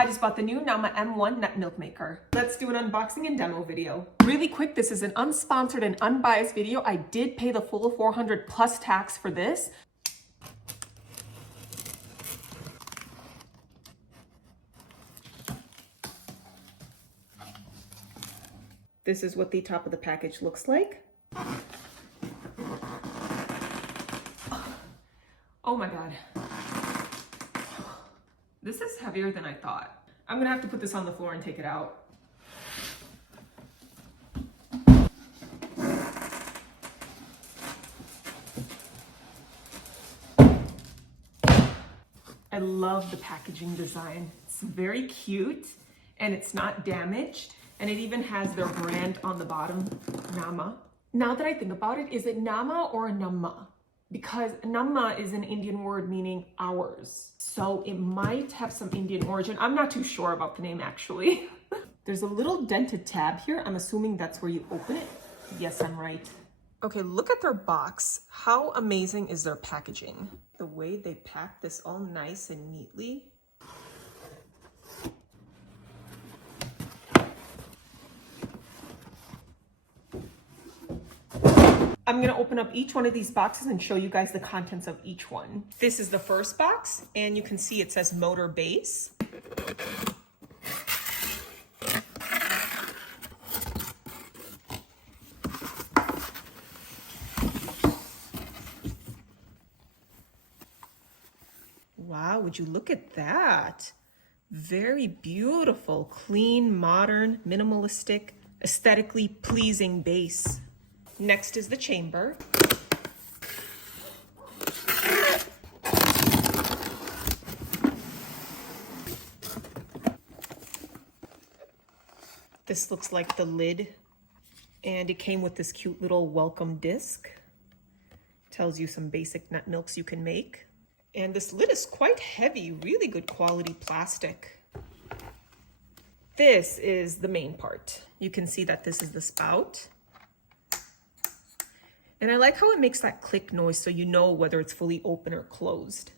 I just bought the new Nama M1 nut milk maker. Let's do an unboxing and demo video. Really quick, this is an unsponsored and unbiased video. I did pay the full 400 plus tax for this. This is what the top of the package looks like. Oh my God. This is heavier than I thought. I'm gonna have to put this on the floor and take it out. I love the packaging design. It's very cute and it's not damaged. And it even has their brand on the bottom, Nama. Now that I think about it, is it Nama or Nama? Because Nama is an Indian word meaning ours. So it might have some Indian origin. I'm not too sure about the name actually. There's a little dented tab here. I'm assuming that's where you open it. Yes, I'm right. Okay, look at their box. How amazing is their packaging? The way they pack this all nice and neatly. I'm gonna open up each one of these boxes and show you guys the contents of each one. This is the first box, and you can see it says motor base. Wow, would you look at that? Very beautiful, clean, modern, minimalistic, aesthetically pleasing base. Next is the chamber. This looks like the lid, and it came with this cute little welcome disc. Tells you some basic nut milks you can make. And this lid is quite heavy, really good quality plastic. This is the main part. You can see that this is the spout. And I like how it makes that click noise so you know whether it's fully open or closed.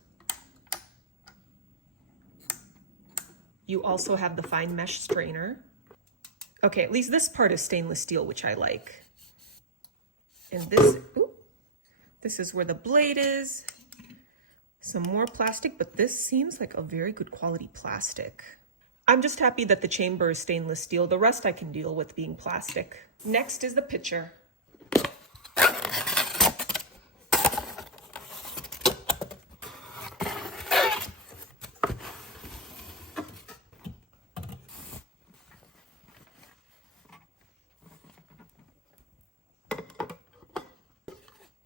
You also have the fine mesh strainer. Okay, at least this part is stainless steel, which I like. And this is where the blade is. Some more plastic, but this seems like a very good quality plastic. I'm just happy that the chamber is stainless steel. The rest I can deal with being plastic. Next is the pitcher.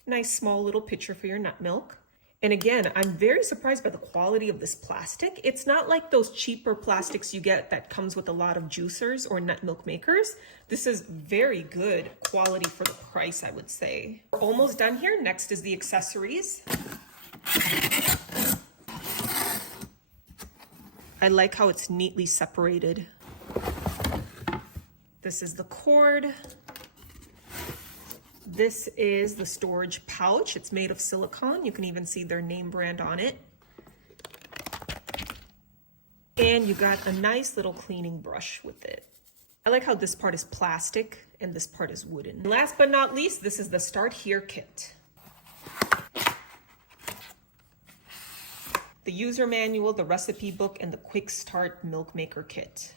Nice small little pitcher for your nut milk. And again, I'm very surprised by the quality of this plastic. It's not like those cheaper plastics you get that comes with a lot of juicers or nut milk makers. This is very good quality for the price, I would say. We're almost done here. Next is the accessories. I like how it's neatly separated. This is the cord. This is the storage pouch. It's made of silicone. You can even see their name brand on it. And you got a nice little cleaning brush with it. I like how this part is plastic and this part is wooden. And last but not least, this is the Start Here kit. The user manual, the recipe book, and the Quick Start Milk Maker kit.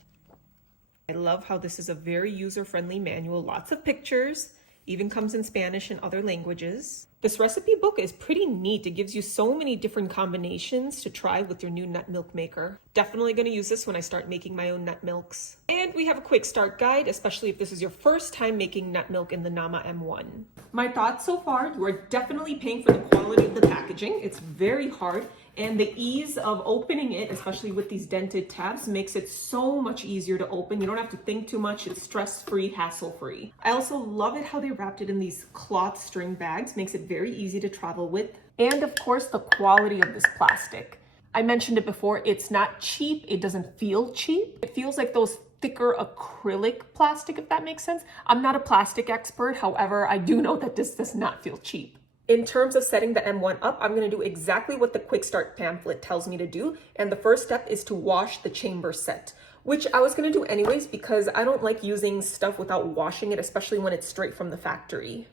I love how this is a very user-friendly manual. Lots of pictures. Even comes in Spanish and other languages. This recipe book is pretty neat. It gives you so many different combinations to try with your new nut milk maker. Definitely going to use this when I start making my own nut milks. And we have a quick start guide, especially if this is your first time making nut milk in the Nama M1. My thoughts so far, you are definitely paying for the quality of the packaging. It's very hard. And the ease of opening it, especially with these dented tabs, makes it so much easier to open. You don't have to think too much. It's stress-free, hassle-free. I also love it how they wrapped it in these cloth string bags. Makes it very easy to travel with. And of course, the quality of this plastic. I mentioned it before, it's not cheap. It doesn't feel cheap. It feels like those thicker acrylic plastic, if that makes sense. I'm not a plastic expert. However, I do know that this does not feel cheap. In terms of setting the M1 up, I'm going to do exactly what the Quick Start pamphlet tells me to do. And the first step is to wash the chamber set, which I was going to do anyways because I don't like using stuff without washing it, especially when it's straight from the factory.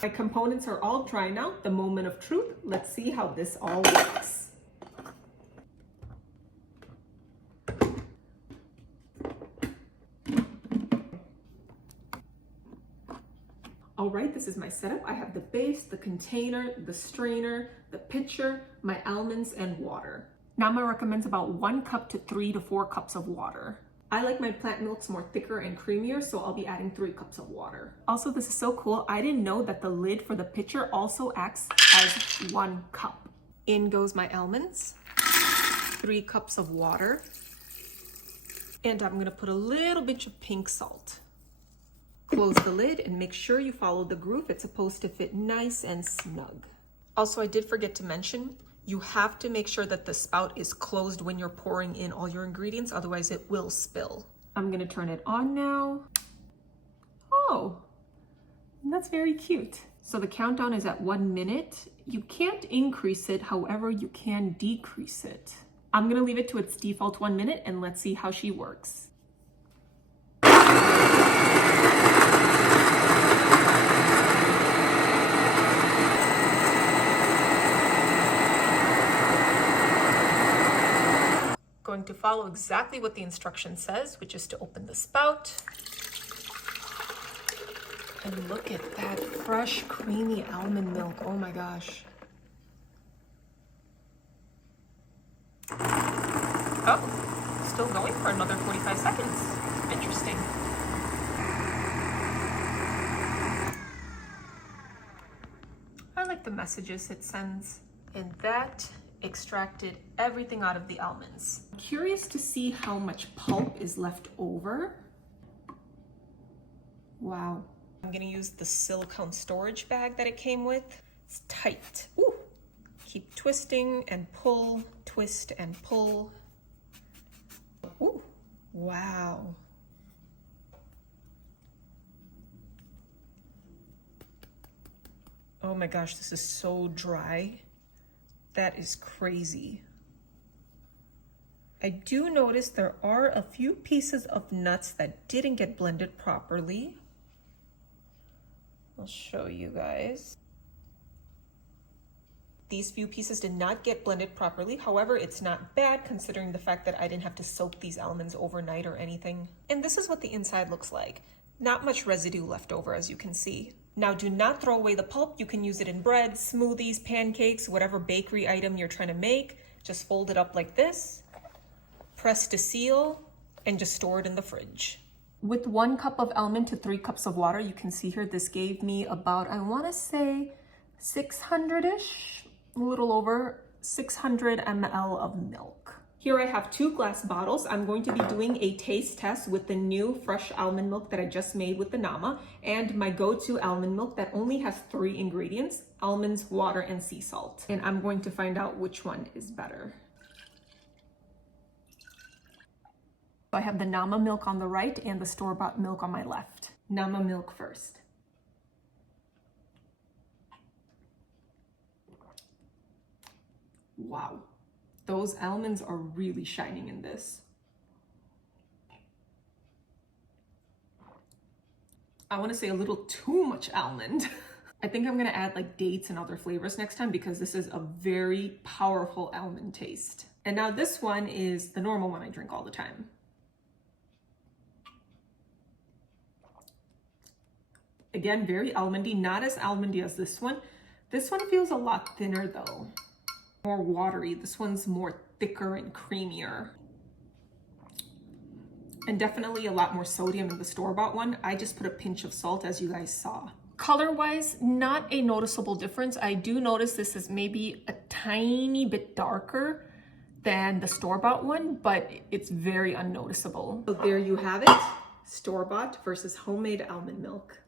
My components are all dry now. The moment of truth. Let's see how this all works. All right, this is my setup. I have the base, the container, the strainer, the pitcher, my almonds, and water. Nama recommends about 1 cup to 3 to 4 cups of water. I like my plant milks more thicker and creamier, so I'll be adding 3 cups of water. Also, this is so cool. I didn't know that the lid for the pitcher also acts as 1 cup. In goes my almonds, 3 cups of water, and I'm gonna put a little bit of pink salt. Close the lid and make sure you follow the groove. It's supposed to fit nice and snug. Also, I did forget to mention, you have to make sure that the spout is closed when you're pouring in all your ingredients, otherwise it will spill. I'm gonna turn it on now. Oh, that's very cute. So the countdown is at 1 minute. You can't increase it, however, you can decrease it. I'm gonna leave it to its default 1 minute and let's see how she works. Going to follow exactly what the instruction says, which is to open the spout. And look at that fresh, creamy almond milk. Oh my gosh. Oh, still going for another 45 seconds. Interesting. I like the messages it sends. And that extracted everything out of the almonds. I'm curious to see how much pulp is left over. Wow. I'm gonna use the silicone storage bag that it came with. It's tight. Ooh. Keep twisting and pull, twist and pull. Ooh, wow. Oh my gosh, this is so dry. That is crazy. I do notice there are a few pieces of nuts that didn't get blended properly. I'll show you guys. These few pieces did not get blended properly. However, it's not bad considering the fact that I didn't have to soak these almonds overnight or anything. And this is what the inside looks like. Not much residue left over, as you can see. Now, do not throw away the pulp. You can use it in bread, smoothies, pancakes, whatever bakery item you're trying to make. Just fold it up like this, press to seal, and just store it in the fridge. With 1 cup of almond to 3 cups of water, you can see here, this gave me about, I want to say 600-ish, a little over 600 ml of milk. Here I have 2 glass bottles. I'm going to be doing a taste test with the new fresh almond milk that I just made with the Nama and my go-to almond milk that only has 3 ingredients, almonds, water, and sea salt. And I'm going to find out which one is better. I have the Nama milk on the right and the store-bought milk on my left. Nama milk first. Wow. Those almonds are really shining in this. I want to say a little too much almond. I think I'm going to add like dates and other flavors next time because this is a very powerful almond taste. And now this one is the normal one I drink all the time. Again, very almondy, not as almondy as this one. This one feels a lot thinner though. More watery. This one's more thicker and creamier. And definitely a lot more sodium in the store-bought one. I just put a pinch of salt, as you guys saw. Color-wise, not a noticeable difference. I do notice this is maybe a tiny bit darker than the store-bought one, but it's very unnoticeable. So there you have it, store-bought versus homemade almond milk.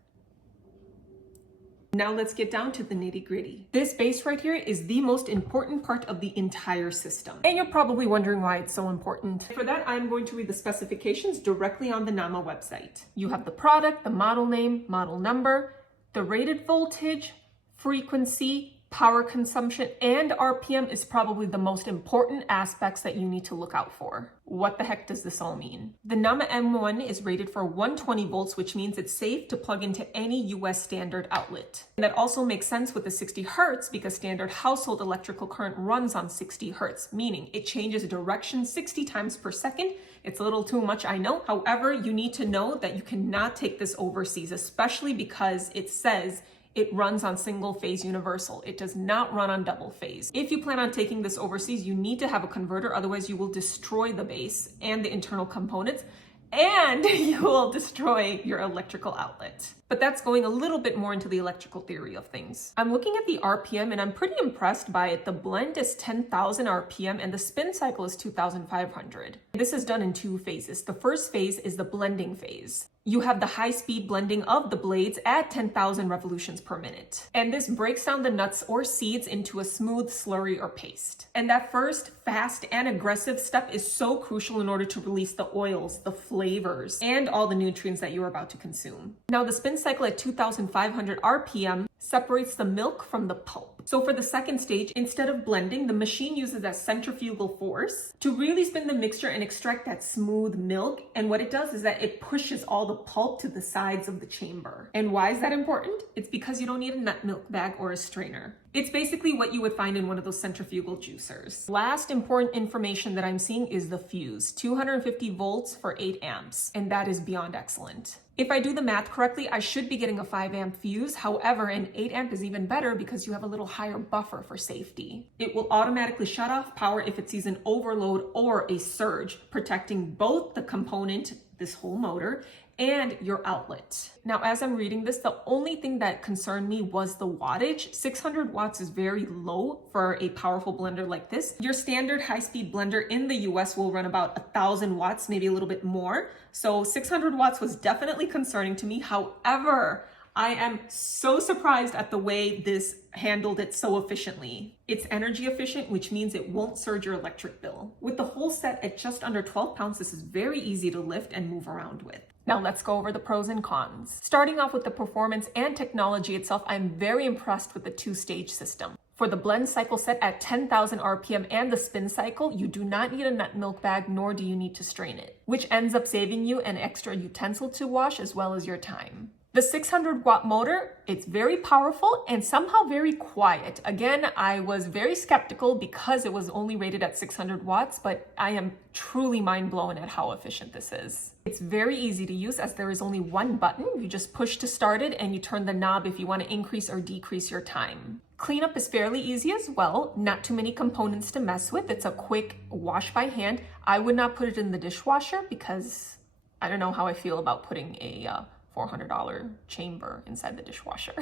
Now let's get down to the nitty-gritty. This base right here is the most important part of the entire system. And you're probably wondering why it's so important. For that, I'm going to read the specifications directly on the Nama website. You have the product, the model name, model number, the rated voltage, frequency, power consumption, and RPM is probably the most important aspects that you need to look out for. What the heck does this all mean? The Nama M1 is rated for 120 volts, which means it's safe to plug into any US standard outlet. And that also makes sense with the 60 hertz because standard household electrical current runs on 60 hertz, meaning it changes direction 60 times per second. It's a little too much, I know. However, you need to know that you cannot take this overseas, especially because it says it runs on single phase universal. It does not run on double phase. If you plan on taking this overseas, you need to have a converter, otherwise you will destroy the base and the internal components, and you will destroy your electrical outlet. But that's going a little bit more into the electrical theory of things. I'm looking at the RPM and I'm pretty impressed by it. The blend is 10,000 RPM and the spin cycle is 2,500. This is done in two phases. The first phase is the blending phase. You have the high-speed blending of the blades at 10,000 revolutions per minute. And this breaks down the nuts or seeds into a smooth slurry or paste. And that first fast and aggressive step is so crucial in order to release the oils, the flavors, and all the nutrients that you're about to consume. Now the spin cycle at 2,500 RPM separates the milk from the pulp. So for the second stage, instead of blending, the machine uses that centrifugal force to really spin the mixture and extract that smooth milk. And what it does is that it pushes all the pulp to the sides of the chamber. And why is that important? It's because you don't need a nut milk bag or a strainer. It's basically what you would find in one of those centrifugal juicers. Last important information that I'm seeing is the fuse, 250 volts for 8 amps, and that is beyond excellent. If I do the math correctly, I should be getting a 5 amp fuse. However, an 8 amp is even better because you have a little higher buffer for safety. It will automatically shut off power if it sees an overload or a surge, protecting both the component, this whole motor, and your outlet. Now, as I'm reading this, the only thing that concerned me was the wattage. 600 watts is very low for a powerful blender like this. Your standard high-speed blender in the US will run about 1,000 watts, maybe a little bit more. So 600 watts was definitely concerning to me. However, I am so surprised at the way this handled it so efficiently. It's energy efficient, which means it won't surge your electric bill. With the whole set at just under 12 pounds, this is very easy to lift and move around with. Now let's go over the pros and cons. Starting off with the performance and technology itself, I'm very impressed with the two-stage system. For the blend cycle set at 10,000 RPM and the spin cycle, you do not need a nut milk bag, nor do you need to strain it, which ends up saving you an extra utensil to wash as well as your time. The 600 watt motor, it's very powerful and somehow very quiet. Again, I was very skeptical because it was only rated at 600 watts, but I am truly mind blown at how efficient this is. It's very easy to use as there is only one button. You just push to start it and you turn the knob if you want to increase or decrease your time. Cleanup is fairly easy as well, not too many components to mess with. It's a quick wash by hand. I would not put it in the dishwasher because I don't know how I feel about putting a $400 chamber inside the dishwasher.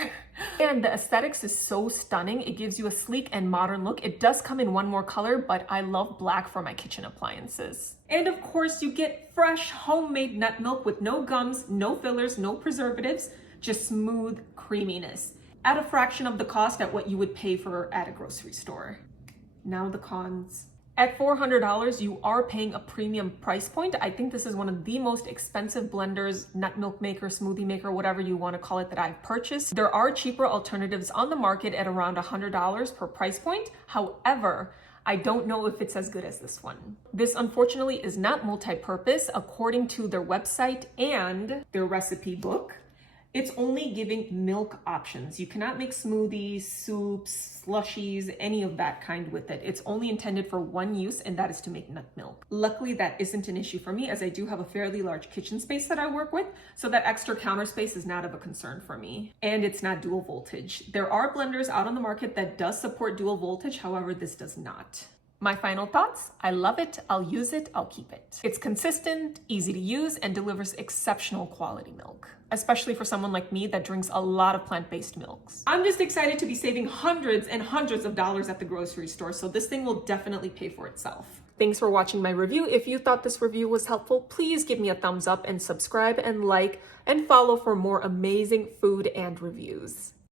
And the aesthetics is so stunning. It gives you a sleek and modern look. It does come in one more color, but I love black for my kitchen appliances. And of course, you get fresh homemade nut milk with no gums, no fillers, no preservatives, just smooth creaminess at a fraction of the cost at what you would pay for at a grocery store. Now the cons. At $400, you are paying a premium price point. I think this is one of the most expensive blenders, nut milk maker, smoothie maker, whatever you want to call it, that I've purchased. There are cheaper alternatives on the market at around $100 per price point. However, I don't know if it's as good as this one. This unfortunately is not multi-purpose. According to their website and their recipe book, it's only giving milk options. You cannot make smoothies, soups, slushies, any of that kind with it. It's only intended for one use, and that is to make nut milk. Luckily, that isn't an issue for me as I do have a fairly large kitchen space that I work with, so that extra counter space is not of a concern for me. And it's not dual voltage. There are blenders out on the market that does support dual voltage, however, this does not. My final thoughts, I love it, I'll use it, I'll keep it. It's consistent, easy to use, and delivers exceptional quality milk, especially for someone like me that drinks a lot of plant-based milks. I'm just excited to be saving hundreds and hundreds of dollars at the grocery store, so this thing will definitely pay for itself. Thanks for watching my review. If you thought this review was helpful, please give me a thumbs up and subscribe and like and follow for more amazing food and reviews.